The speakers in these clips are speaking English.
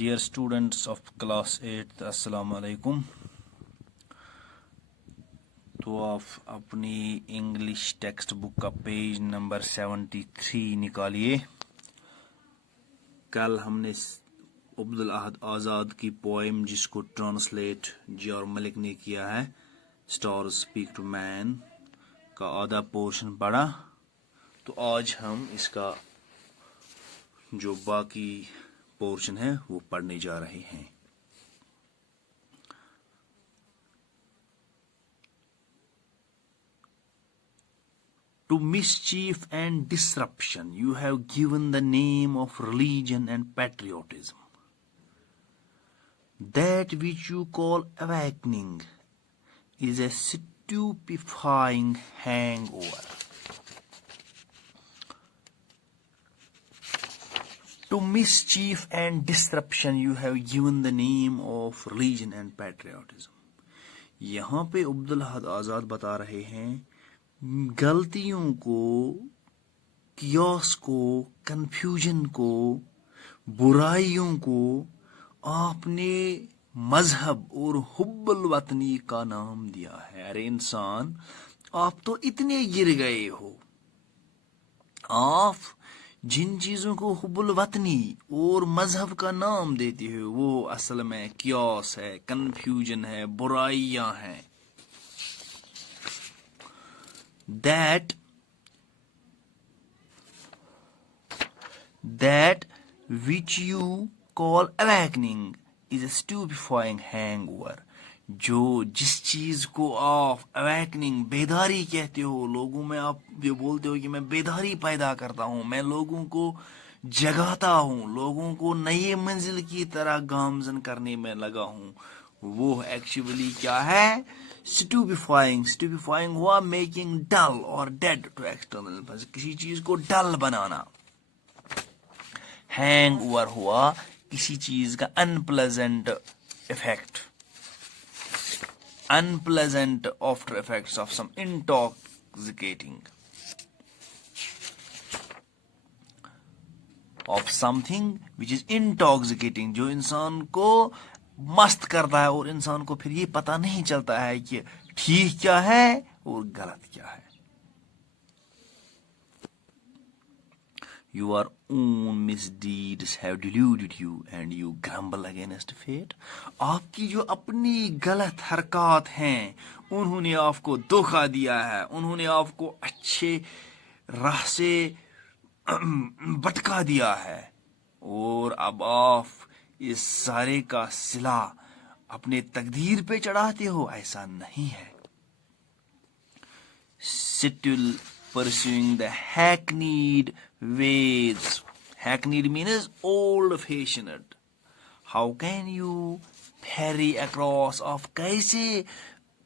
Dear students of class 8, अस्सलाम वालेकुम। तो आप अपनी इंग्लिश टेक्स्ट बुक का पेज नंबर 73 निकालिए। कल हमने अब्दुल अहद आज़ाद की पोएम जिसको ट्रांसलेट जियार मलिक ने किया है, स्टार्स स्पीक टू मैन, का आधा पोर्शन पढ़ा। तो आज हम इसका जो बाकी पोर्शन है वो पढ़ने जा रहे हैं। To mischief and disruption you have given the name of religion and patriotism. That which you call awakening is a stupefying hangover. To mischief and disruption you have given the name of religion and patriotism. यहाँ पे अब्दुल अहद आज़ाद बता रहे हैं गलतियों को, कियास को, confusion को, बुराइयों को आपने मजहब और हुब्बुल वतनी का नाम दिया है। अरे इंसान, आप तो इतने गिर गए हो। आप जिन चीजों को हुब्बुल वतनी और मजहब का नाम देते हो वो असल में कियास है, कंफ्यूजन है, बुराइयां हैं। That which you call awakening is a stupefying hangover. जिस चीज को आप awakening बेदारी कहते हो, लोगों में आप ये बोलते हो कि मैं बेदारी पैदा करता हूं, मैं लोगों को जगाता हूं, लोगों को नए मंजिल की तरह गामजन करने में लगा हूं, वो एक्चुअली क्या है? स्टूपिफाइंग हुआ मेकिंग डल और डेड टू एक्सटर्नल, किसी चीज को डल बनाना। हैंग ओवर हुआ किसी चीज का unpleasant effect, unpleasant after effects of some intoxicating of something which is intoxicating, जो इंसान को मस्त करता है और इंसान को फिर ये पता नहीं चलता है कि ठीक क्या है और गलत क्या है। Your own misdeeds have deluded you and you grumble against fate. आपकी जो अपनी गलत हरकत हैं उन्होंने आपको धोखा दिया है, उन्होंने आपको अच्छे राह से भटका दिया है और अब आप इस सारे का सिला अपने तकदीर पे चढ़ाते हो। ऐसा नहीं है। Still pursuing the hackneyed ways. Hackneyed means old-fashioned. How can you ferry across? आप कैसे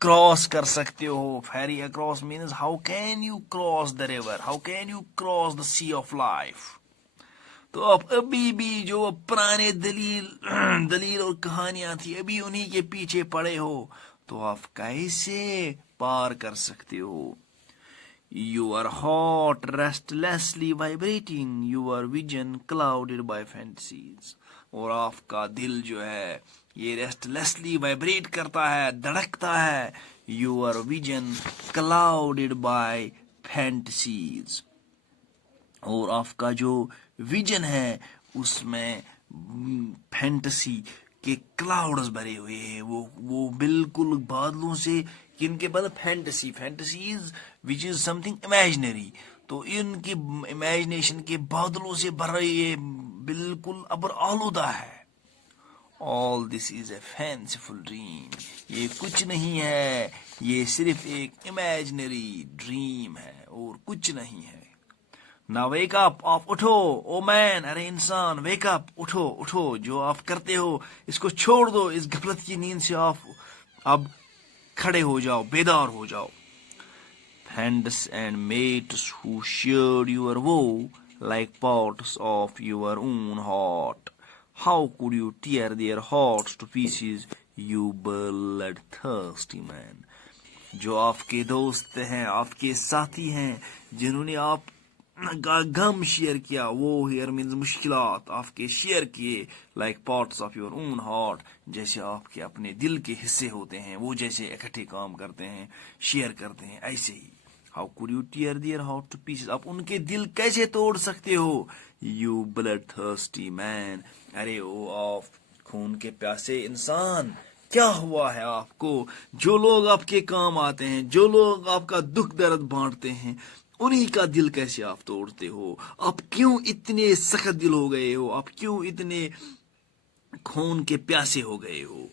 क्रॉस कर सकते हो? Ferry across means how can you cross the river? How can you cross the sea of life? तो आप अभी भी जो पुराने दलील और कहानियां थी अभी उन्हीं के पीछे पड़े हो, तो आप कैसे पार कर सकते हो? Your heart restlessly vibrating, your vision clouded by fantasies. और आपका दिल जो है ये रेस्टलेसली वाइब्रेट करता है, धड़कता है। Your vision clouded by fantasies. और आपका जो विजन है उसमें फैंटेसी के क्लाउड्स भरे हुए हैं, वो बिल्कुल बादलों से, किनके बाद fantasies which is something imaginary, तो इनकी इमेजिनेशन के बादलों से भरा ये बिल्कुल अबर आलूदा है। All this is a fanciful dream, ये कुछ नहीं है, ये सिर्फ एक इमेजिनरी ड्रीम है और कुछ नहीं है। ना वेक अप, आप उठो, ओ मैन, अरे इंसान, वेक अप, उठो, जो आप करते हो इसको छोड़ दो, इस गफलत की नींद से आप अब खड़े हो जाओ, बेदार हो जाओ। Friends and mates who shared your woe like parts of your own heart, how could you tear their hearts to pieces, you bloodthirsty man? जो आपके दोस्त हैं, आपके साथी हैं, जिन्होंने गम शेयर किया, वो हियर मीन्स मुश्किलात आपके शेयर किए, like parts of your own heart, जैसे आपके अपने दिल के हिस्से होते हैं, वो जैसे इकट्ठे काम करते हैं, शेयर करते हैं, ऐसे ही। How could you tear their heart to pieces, आप उनके दिल कैसे तोड़ सकते हो? यू ब्लड थर्स्टी मैन, अरे ओ आप खून के प्यासे इंसान, क्या हुआ है आपको? जो लोग आपके काम आते हैं, जो लोग आपका दुख दर्द बांटते हैं, उन्हीं का दिल कैसे आप तोड़ते हो? आप क्यों इतने सख्त दिल हो गए हो? आप क्यों इतने खून के प्यासे हो गए हो?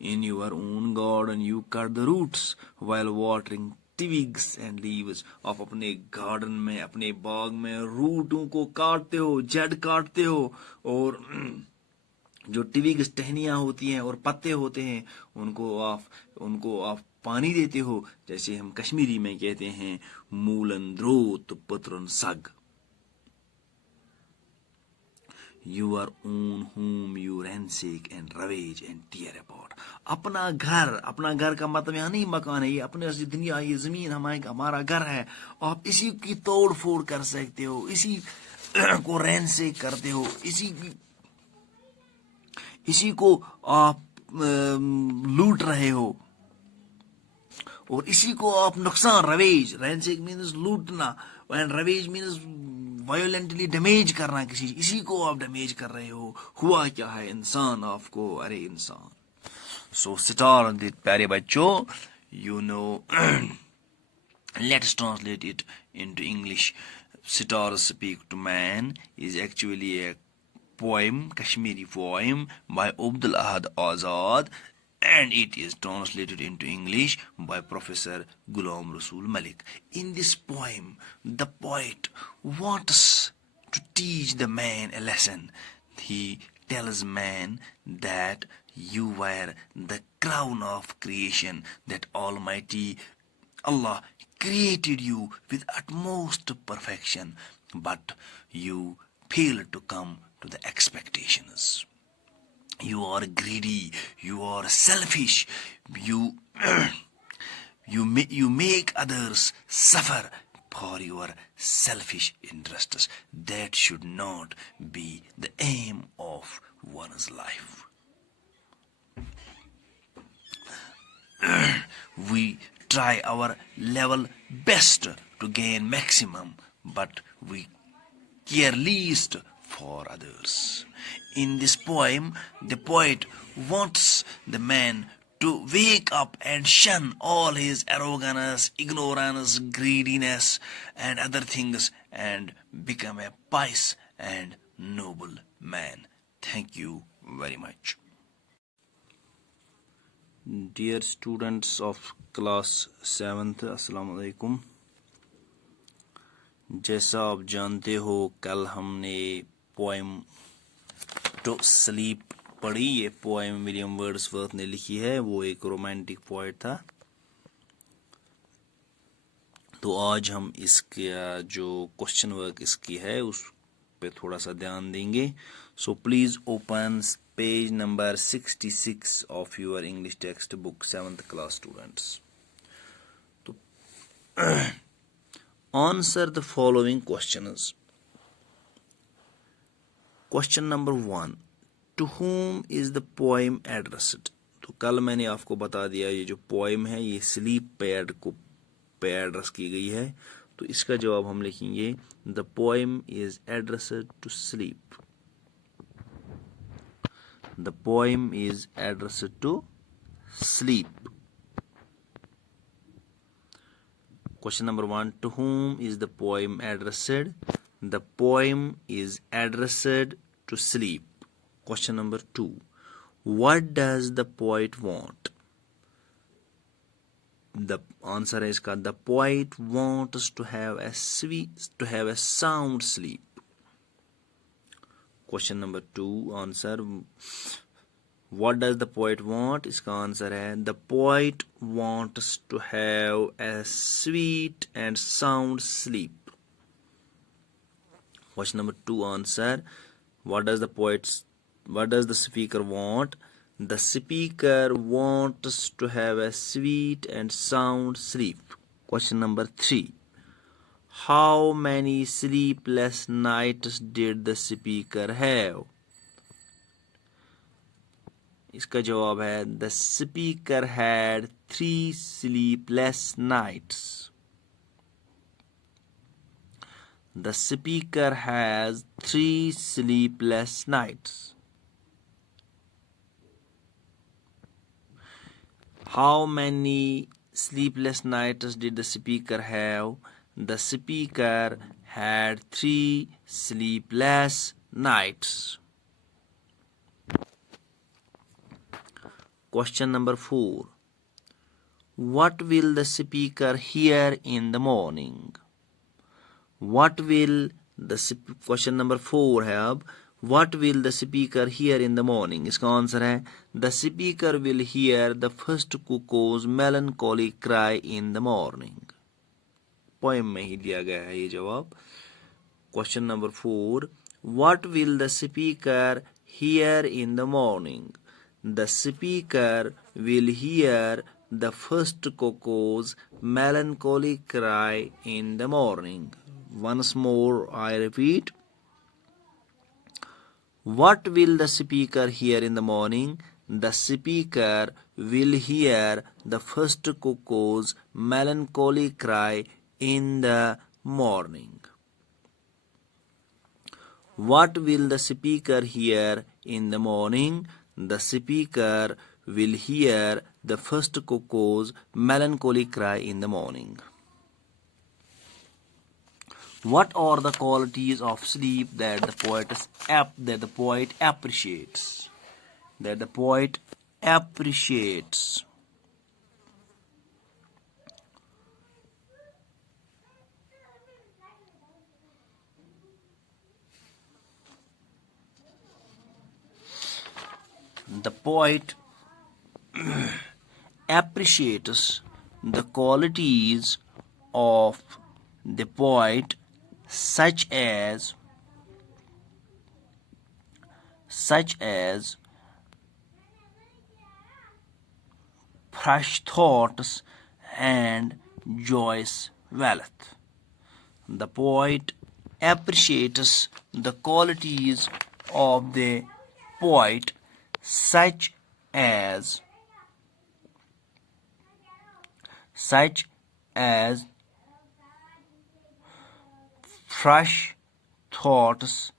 In your own garden you cut the roots while watering twigs and leaves, आप अपने गार्डन में, अपने बाग में रूटों को काटते हो, जड़ काटते हो, और जो ट्विग्स टहनियाँ होती हैं और पत्ते होते हैं, उनको आप पानी देते हो, जैसे हम कश्मीरी में कहते हैं मूलन द्रोत पत्रन सग। Your own home you ransack and ravage and tear apart, अपना घर का मतलब यहाँ नहीं मकान है, ये अपने दुनिया, ये जमीन हमारा घर है, आप इसी की तोड़ फोड़ कर सकते हो, इसी को रैंसेक करते हो, इसी को आप लूट रहे हो, और इसी को आप नुकसान, रवेज, रैंसेक मीन्स लूटना, एंड रवेज मीन्स वायोलेंटली डैमेज करना किसी, इसी को आप डैमेज कर रहे हो। हुआ क्या है इंसान आपको? अरे इंसान। सो सितार प्यारे बच्चों, you know, let's translate it into English. Sitar Speak to Man is actually a poem, Kashmiri poem by Abdul Ahad Azad, and it is translated into English by Professor Ghulam Rasool Malik. In this poem, the poet wants to teach the man a lesson. He tells man that you were the crown of creation, that Almighty Allah created you with utmost perfection, but you failed to come to the expectations. You are greedy, you are selfish, you you make others suffer for your selfish interests. That should not be the aim of one's life. We try our level best to gain maximum, but we care least for others. In this poem, the poet wants the man to wake up and shun all his arrogance, ignorance, greediness, and other things, and become a pious and noble man. Thank you very much. Dear students of class 7th, अस्सलाम वालेकुम। जैसा आप जानते हो, कल हमने poem to sleep पढ़ी। ये पोएम विलियम वर्ड्सवर्थ ने लिखी है, वो एक रोमांटिक पोएट था। तो आज हम इसके जो क्वेश्चन वर्क इसकी है उस पे थोड़ा सा ध्यान देंगे। So please open page number 66 of your English text book 7th class students. तो answer the following questions. Question number 1, to whom is the poem addressed. तो कल मैंने आपको बता दिया, ये जो पोएम है ये स्लीप पे एड्रेस की गई है। तो इसका जवाब हम लिखेंगे, the poem is addressed to sleep. The poem is addressed to sleep. Question number 1, to whom is the poem addressed? The poem is addressed to sleep. Question number 2, what does the poet want? The answer is the poet wants to have a sound sleep. Question number 2, answer, what does the poet want? इसका answer है, the poet wants to have a sweet and sound sleep. Question number 2, answer, what does the speaker want? The speaker wants to have a sweet and sound sleep. Question number 3, How many sleepless nights did the speaker have? इसका जवाब है The speaker had 3 sleepless nights. The speaker has 3 sleepless nights. How many sleepless nights did the speaker have? The speaker had 3 sleepless nights. Question number 4. What will the speaker hear in the morning? What will question number 4 have? What will the speaker hear in the morning? इसका answer है The speaker will hear the first cuckoo's melancholy cry in the morning. Poem में ही दिया गया है ये जवाब. Question number 4. What will the speaker hear in the morning? The speaker will hear the first cuckoo's melancholy cry in the morning. Once more I repeat. What will the speaker hear in the morning? The speaker will hear the first cuckoo's melancholy cry in the morning. What will the speaker hear in the morning? The speaker will hear the first cuckoo's melancholy cry in the morning. What are the qualities of sleep that the poet appreciates? That the poet appreciates. The poet appreciates the qualities of the poet such as fresh thoughts and joyous wealth. The poet appreciates the qualities of the poet such as fresh thoughts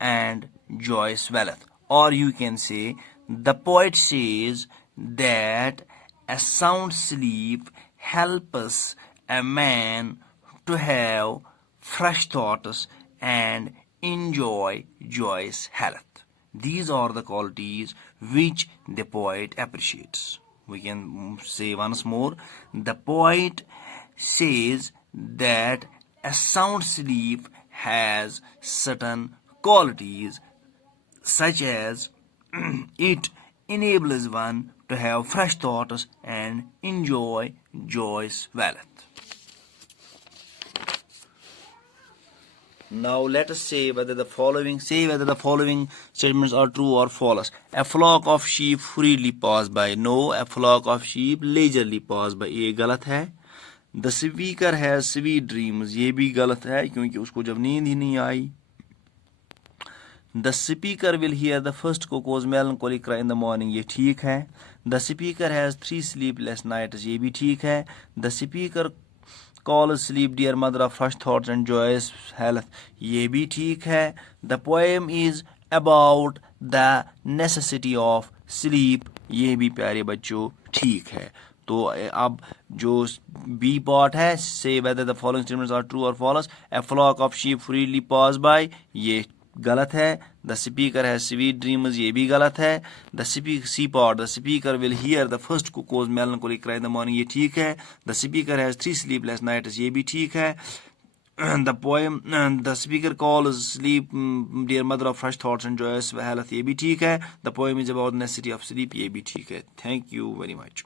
and joyous wealth. Or you can say, the poet says that a sound sleep helps a man to have fresh thoughts and enjoy joyous health. These are the qualities which the poet appreciates. We can say once more, the poet says that a sound sleep has certain qualities such as it enables one to have fresh thoughts and enjoy joyous wealth. Now let us say whether the following statements are true or false. A flock of sheep freely pass by. No, a flock of sheep leisurely pass by. ये गलत है. The speaker has sweet dreams. ये भी गलत है क्योंकि उसको जब नींद ही नहीं आई. The speaker will hear the first cuckoo's melancholy cry in the morning. ये ठीक है. The speaker has 3 sleepless nights. ये भी ठीक है. The speaker calls sleep dear mother of fresh thoughts and joyous health. ये भी ठीक है. The poem is about the necessity of sleep. ये भी प्यारे बच्चों ठीक है. तो अब जो बी पार्ट है, say whether the following statements are true or false. A flock of sheep freely pass by. ये गलत है. The speaker has sweet dreams. ये भी गलत है. The C part, the speaker will hear the first cuckoo's melancholy cry in the morning. ये ठीक है. The speaker has 3 sleepless nights. ये भी ठीक है. The poem, the speaker calls sleep dear mother of fresh thoughts and joyous health. ये भी ठीक है. The poem is about the necessity of sleep. ये भी ठीक है. Thank you very much.